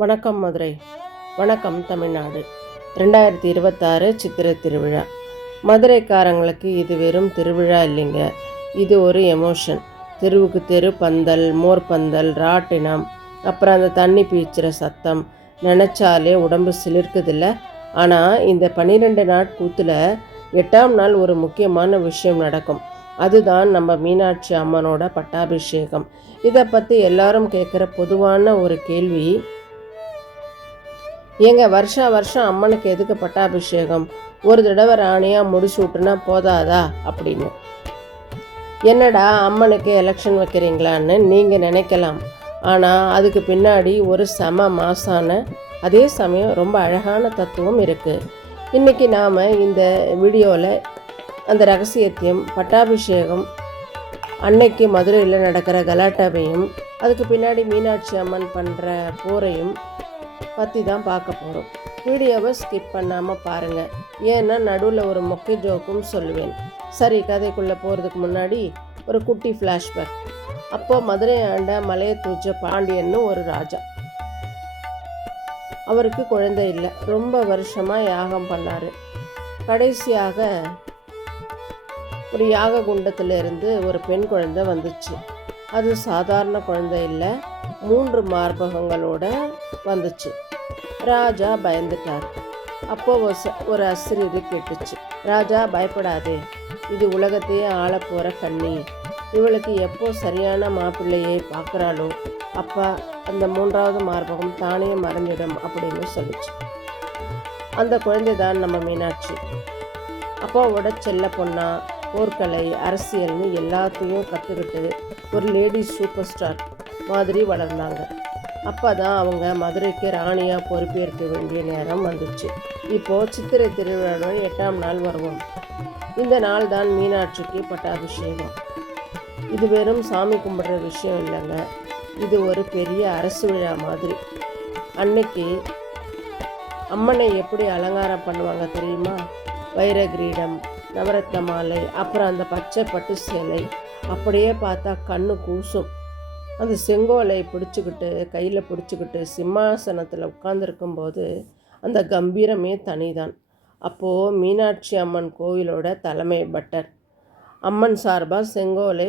வணக்கம் மதுரை, வணக்கம் தமிழ்நாடு. 2026 சித்திரை திருவிழா. மதுரைக்காரங்களுக்கு இது வெறும் திருவிழா இல்லைங்க, இது ஒரு எமோஷன். தெருவுக்கு தெரு பந்தல், மோர் பந்தல், ராட்டினம், அப்புறம் அந்த தண்ணி பீச்சுற சத்தம் நினச்சாலே உடம்பு சிலிர்க்குதில்ல. ஆனால் இந்த 12 நாள் கூத்தில் 8ஆம் நாள் ஒரு முக்கியமான விஷயம் நடக்கும். அதுதான் நம்ம மீனாட்சி அம்மனோட பட்டாபிஷேகம். இதை பற்றி எல்லாரும் கேட்குற பொதுவான ஒரு கேள்வி, ஏங்க வருஷம் அம்மனுக்கு எதுக்கு பட்டாபிஷேகம்? ஒரு தடவை ராணியாக முடிச்சு விட்டுனா போதாதா அப்படின்னு. என்னடா அம்மனுக்கு எலெக்ஷன் வைக்கிறீங்களான்னு நீங்கள் நினைக்கலாம். ஆனால் அதுக்கு பின்னாடி ஒரு செம மாசான, அதே சமயம் ரொம்ப அழகான தத்துவம் இருக்குது. இன்றைக்கி நாம் இந்த வீடியோவில் அந்த ரகசியத்தையும், பட்டாபிஷேகம் அன்னைக்கு மதுரையில் நடக்கிற கலாட்டாவையும், அதுக்கு பின்னாடி மீனாட்சி அம்மன் பண்ணுற போரையும் பற்றி தான் பார்க்க போகிறோம். வீடியோவை ஸ்கிப் பண்ணாமல் பாருங்கள், ஏன்னா நடுவில் ஒரு மொக்கை ஜோக்கும் சொல்லுவேன். சரி, கதைக்குள்ளே போகிறதுக்கு முன்னாடி ஒரு குட்டி ஃப்ளாஷ்பேக். அப்போது மதுரை ஆண்ட மலையை தூச்ச பாண்டியன்னு ஒரு ராஜா. அவருக்கு குழந்தை இல்லை, ரொம்ப வருஷமாக யாகம் பண்ணார். கடைசியாக ஒரு யாக குண்டத்திலிருந்து ஒரு பெண் குழந்தை வந்துச்சு. அது சாதாரண குழந்தை இல்லை, 3 மார்பகங்களோட வந்துச்சு. ராஜா பயந்துட்டார். அப்போது ஒரு அசிரீரி கேட்டுச்சு, ராஜா பயப்படாதே, இது உலகத்தையே ஆளப்போகிற கண்ணி. இவளுக்கு எப்போ சரியான மாப்பிள்ளையை பார்க்குறாளோ அப்போ அந்த 3ஆவது மார்பகம் தானே மறைஞ்சிடும் அப்படின்னு சொல்லிச்சு. அந்த குழந்தை தான் நம்ம மீனாட்சி. அப்பாவோட செல்ல பொண்ணா போர்க்கலை, அரசியல்னு எல்லாத்தையும் கற்றுக்கிட்டு ஒரு லேடி சூப்பர் ஸ்டார் மாதிரி வளர்ந்தாங்க. அப்போ தான் அவங்க மதுரைக்கு ராணியாக பொறுப்பேற்க வேண்டிய நேரம் வந்துச்சு. இப்போது சித்திரை திருவிழா 8ஆம் நாள் வருவோம். இந்த நாள் தான் மீனாட்சிக்கு பட்டாபிஷேகம். இது வெறும் சாமி கும்பிட்ற விஷயம் இல்லைங்க, இது ஒரு பெரிய அரசு விழா மாதிரி. அன்னைக்கு அம்மனை எப்படி அலங்காரம் பண்ணுவாங்க தெரியுமா? வைர கிரீடம், நவரத்ன மாலை, அப்புறம் அந்த பச்சை பட்டு சேலை, அப்படியே பார்த்தா கண்ணு கூசும். அந்த செங்கோலை பிடிச்சிக்கிட்டு, கையில் பிடிச்சிக்கிட்டு சிம்மாசனத்தில் உட்கார்ந்துருக்கும்போது அந்த கம்பீரமே தனிதான். அப்போது மீனாட்சி அம்மன் கோவிலோட தலைமை பட்டர் அம்மன் சார்பாக செங்கோலை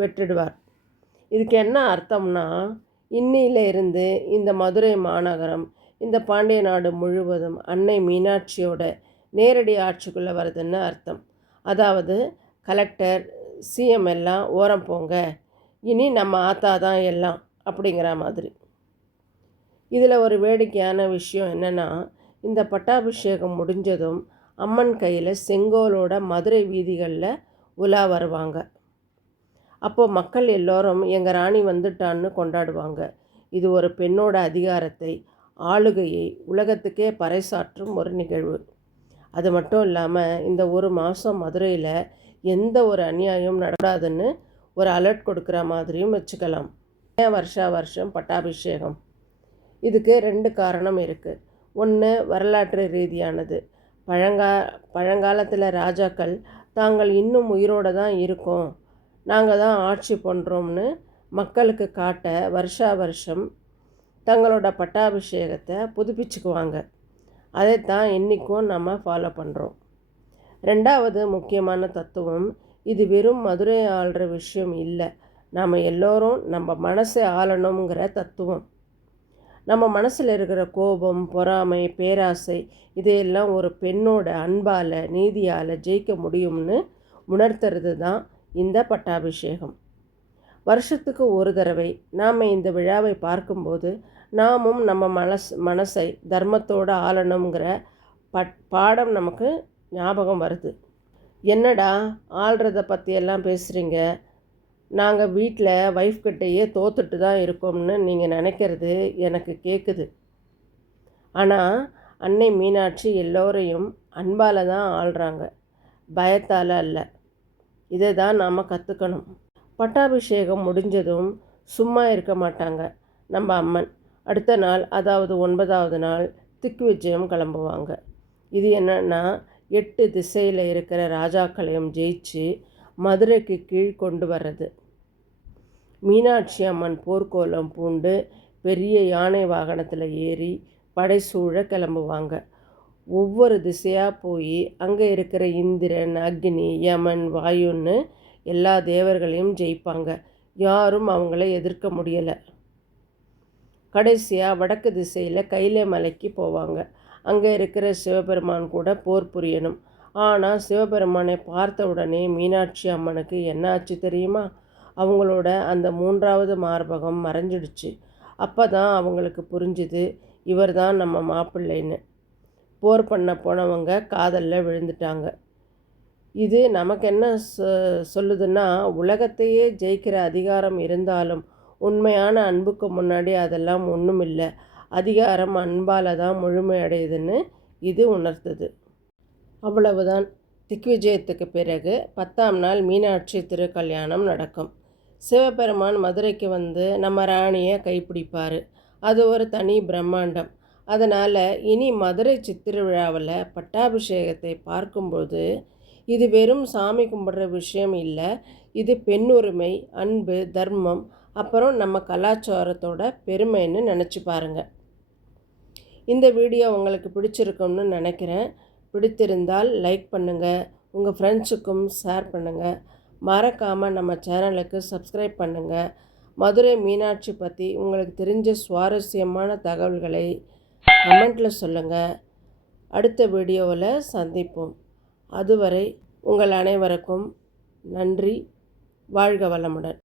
பெற்றுடுவார். இதுக்கு என்ன அர்த்தம்னா, இன்னில இருந்து இந்த மதுரை மாநகரம், இந்த பாண்டிய நாடு முழுவதும் அன்னை மீனாட்சியோட நேரடி ஆட்சிக்குள்ளே வருதுன்னு அர்த்தம். அதாவது கலெக்டர், சிஎம் எல்லாம் ஓரம் போங்க, இனி நம்ம ஆத்தா தான் எல்லாம் அப்படிங்கிற மாதிரி. இதில் ஒரு வேடிக்கையான விஷயம் என்னென்னா, இந்த பட்டாபிஷேகம் முடிஞ்சதும் அம்மன் கையில் செங்கோலோட மதுரை வீதிகளில் உலா வருவாங்க. அப்போது மக்கள் எல்லோரும் எங்கள் ராணி வந்துட்டான்னு கொண்டாடுவாங்க. இது ஒரு பெண்ணோட அதிகாரத்தை, ஆளுகையை உலகத்துக்கே பறைசாற்றும் ஒரு நிகழ்வு. அது மட்டும் இல்லாமல் இந்த ஒரு மாதம் மதுரையில் எந்த ஒரு அநியாயம் நடக்காதுன்னு ஒரு அலர்ட் கொடுக்குற மாதிரியும் வச்சுக்கலாம். வருஷம் பட்டாபிஷேகம். இதுக்கு 2 காரணம் இருக்குது. ஒன்று வரலாற்று ரீதியானது. பழங்காலத்தில் ராஜாக்கள் தாங்கள் இன்னும் உயிரோடு தான் இருக்கோம், நாங்கள் தான் ஆட்சி பண்ணுறோம்னு மக்களுக்கு காட்ட வருஷம் தங்களோட பட்டாபிஷேகத்தை புதுப்பிச்சுக்குவாங்க. அதைத்தான் இன்றைக்கும் நம்ம ஃபாலோ பண்ணுறோம். 2வது முக்கியமான தத்துவம், இது வெறும் மதுரை ஆள்ற விஷயம் இல்லை, நாம் எல்லோரும் நம்ம மனசை ஆளணுங்கிற தத்துவம். நம்ம மனசில் இருக்கிற கோபம், பொறாமை, பேராசை, இதையெல்லாம் ஒரு பெண்ணோட அன்பால், நீதியால் ஜெயிக்க முடியும்னு உணர்த்துறது தான் இந்த பட்டாபிஷேகம். வருஷத்துக்கு ஒரு தடவை நாம் இந்த விழாவை பார்க்கும்போது நாமும் நம்ம மனசை தர்மத்தோடு ஆளணுங்கிற பாடம் நமக்கு ஞாபகம் வருது. என்னடா ஆள்றதை பற்றியெல்லாம் பேசுகிறீங்க, நாங்கள் வீட்டில் ஒய்ஃப்கிட்டையே தோத்துட்டு தான் இருக்கோம்னு நீங்கள் நினைக்கிறது எனக்கு கேட்குது. ஆனால் அன்னை மீனாட்சி எல்லோரையும் அன்பால் தான் ஆள்றாங்க, பயத்தால் அல்ல. இதை தான் நாம் கற்றுக்கணும். பட்டாபிஷேகம் முடிஞ்சதும் சும்மா இருக்க மாட்டாங்க நம்ம அம்மன். அடுத்த நாள், அதாவது 9ஆவது நாள் திக்கு விஜயம் கிளம்புவாங்க. இது என்னன்னா, 8 திசையில் இருக்கிற ராஜாக்களையும் ஜெயிச்சு மதுரைக்கு கீழ் கொண்டு வர்றது. மீனாட்சி அம்மன் போர்க்கோலம் பூண்டு பெரிய யானை வாகனத்தில் ஏறி படைசூழ கிளம்புவாங்க. ஒவ்வொரு திசையாக போய் அங்கே இருக்கிற இந்திரன், அக்னி, யமன், வாயுன்னு எல்லா தேவர்களையும் ஜெயிப்பாங்க. யாரும் அவங்கள எதிர்க்க முடியலை. கடைசியாக வடக்கு திசையில் கைலை மலைக்கு போவாங்க. அங்கே இருக்கிற சிவபெருமான் கூட போர் புரியணும். ஆனால் சிவபெருமானை பார்த்த உடனே மீனாட்சி அம்மனுக்கு என்ன ஆச்சு தெரியுமா? அவங்களோட அந்த 3வது மார்பகம் மறைஞ்சிடுச்சு. அப்போ தான் அவங்களுக்கு புரிஞ்சுது, இவர் தான் நம்ம மாப்பிள்ளைன்னு. போர் பண்ண போனவங்க காதலில் விழுந்துட்டாங்க. இது நமக்கு என்ன சொல்லுதுன்னா, உலகத்தையே ஜெயிக்கிற அதிகாரம் இருந்தாலும் உண்மையான அன்புக்கு முன்னாடி அதெல்லாம் ஒன்றும் இல்லை. அதிகாரம் அன்பால் தான் முழுமையடையுதுன்னு இது உணர்த்துது. அவ்வளவுதான். திக்விஜயத்துக்கு பிறகு 10ஆம் நாள் மீனாட்சி திருக்கல்யாணம் நடக்கும். சிவபெருமான் மதுரைக்கு வந்து நம்ம ராணியை கைப்பிடிப்பார். அது ஒரு தனி பிரம்மாண்டம். அதனால் இனி மதுரை சித்திரவிழாவில் பட்டாபிஷேகத்தை பார்க்கும்போது இது வெறும் சாமி கும்பிட்ற விஷயம் இல்லை, இது பெண்ணுரிமை, அன்பு, தர்மம், அப்புறம் நம்ம கலாச்சாரத்தோட பெருமைன்னு நினச்சி பாருங்கள். இந்த வீடியோ உங்களுக்கு பிடிச்சிருக்கும்னு நினைக்கிறேன். பிடித்திருந்தால் லைக் பண்ணுங்கள், உங்கள் ஃப்ரெண்ட்ஸுக்கும் ஷேர் பண்ணுங்கள். மறக்காமல் நம்ம சேனலுக்கு சப்ஸ்கிரைப் பண்ணுங்கள். மதுரை மீனாட்சி பற்றி உங்களுக்கு தெரிஞ்ச சுவாரஸ்யமான தகவல்களை கமெண்ட்டில் சொல்லுங்கள். அடுத்த வீடியோவில் சந்திப்போம். அதுவரை உங்கள் அனைவருக்கும் நன்றி. வாழ்க வளமுடன்.